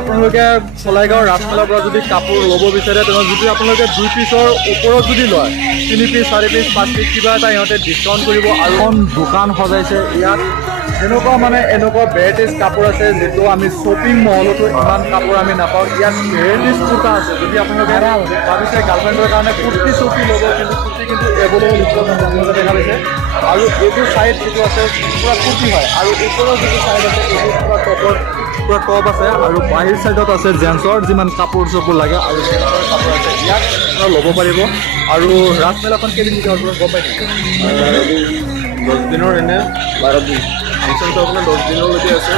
আপোনালোকে চলাইগাঁও ৰাসমেলাৰ পৰা যদি কাপোৰ ল'ব বিচাৰে তেনেহ'লে যদি আপোনালোকে দুই পিচৰ ওপৰত যদি লয়, তিনি পিচ, চাৰি পিচ, পাঁচ পিচ, কিবা এটা ইহঁতে ডিছকাউণ্ট কৰিব আৰু এখন দোকান সজাইছে। ইয়াত এনেকুৱা মানে এনেকুৱা ভেৰাইটিজ কাপোৰ আছে, যিটো আমি শ্বপিং মলতো ইমান কাপোৰ আমি নাপাওঁ। ইয়াত ভেৰাইটিজ কুৰ্তা আছে। যদি আপোনালোকে ভাবিছে গাৰ্লফ্ৰেণ্ডৰ কাৰণে কুৰ্তি চুৰ্তি ল'ব, কিন্তু কুৰ্তি কিন্তু উপলব্ধ আপোনালোকে দেখা পাইছে আৰু এইটো ছাইড যিটো আছে পূৰা কুৰ্তি হয়। আৰু ওপৰৰ যিটো ছাইড আছে এইটো পূৰা টপৰ পূৰা টপ আছে। আৰু বাহিৰ চাইডত আছে জেন্টছৰ যিমান কাপোৰ চাপোৰ লাগে আৰু জেন্টছৰ কাপোৰ আছে ইয়াত আপোনাৰ ল'ব পাৰিব। আৰু ৰাজমেলাখন কেইদিন ভিতৰত গম পাই দহ দিনৰ এনে। বাৰ দিন। ফাংচনটো আপোনাৰ দহ দিনলৈকে আছে।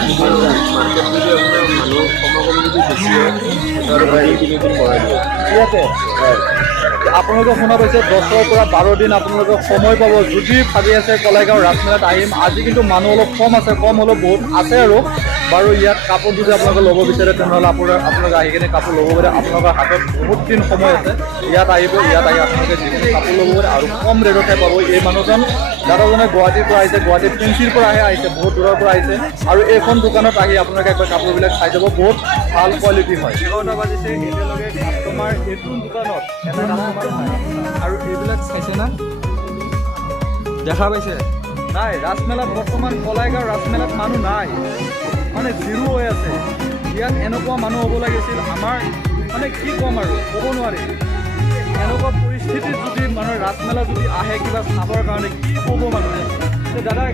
মাৰ্কেট যদি আপোনাৰ মানুহ সমাগম যদি বেছি হয় তাৰ বাহিৰ তিনিদিন বঢ়াই দিয়ে ইয়াতে আপোনালোকে শুনা পাইছে দহৰ পৰা বাৰ দিন আপোনালোকে সময় পাব। যদি ভাবি আছে, কলাইগাঁও ৰাজমেলাত আহিম। আজি কিন্তু মানুহ অলপ কম আছে, কম হ'লেও বহুত আছে আৰু। বাৰু ইয়াত কাপোৰ যদি আপোনালোকে ল'ব বিচাৰে, তেনেহ'লে আপোনাৰ, আপোনালোকে আহি কিনে কাপোৰ ল'ব পাৰে। আপোনালোকৰ হাতত বহুত দিন সময় আছে। ইয়াত আহিব, ইয়াত আহি আপোনালোকে যিখিনি কাপোৰ ল'ব পাৰে আৰু কম ৰেটতে পাব। এই মানুহজন, দাদাজনে গুৱাহাটীৰ পৰা আহিছে, গুৱাহাটীৰ ফেঞ্চিৰ পৰাহে আহিছে, বহুত দূৰৰ পৰা আহিছে। আৰু এইখন দোকানত আহি আপোনালোকে একবাৰ কাপোৰবিলাক চাই যাব। বহুত ভালো কোৱালিটি হয়। বাজিছে এইটো দোকানত এটা কাষ্টমাৰ নাই আৰু এইবিলাক চাইছে না? দেখা পাইছে। নাই ৰাজমেলাত বৰ্তমান কলাইগাঁও ৰাজমেলাত মানুহ নাই। মানে জিৰো হৈ আছে। ইয়াত এনেকুৱা মানুহ হ'ব লাগিছিল আমাৰ মানে কি ক'ম আৰু ক'ব নোৱাৰি। এনেকুৱা পৰিস্থিতিত যদি মানে ৰাজমেলা যদি আহে কিবা চাবৰ কাৰণে কি ক'ব মানুহে? দাদা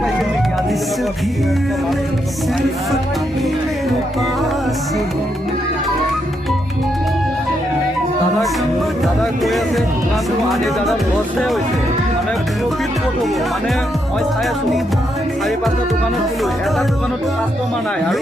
পাইছে নেকি আজি যেনেকুৱা মানুহ এনেকুৱা দাদা দাদা আছে? দোকানটো আনি দাদা লছে হৈছে মানে প্ৰফিট ক'ত মানে মই চাই আছোঁ চাৰি পাঁচটা দোকানত গ'লোঁ এটা দোকানতো কাষ্টমাৰ নাই। আৰু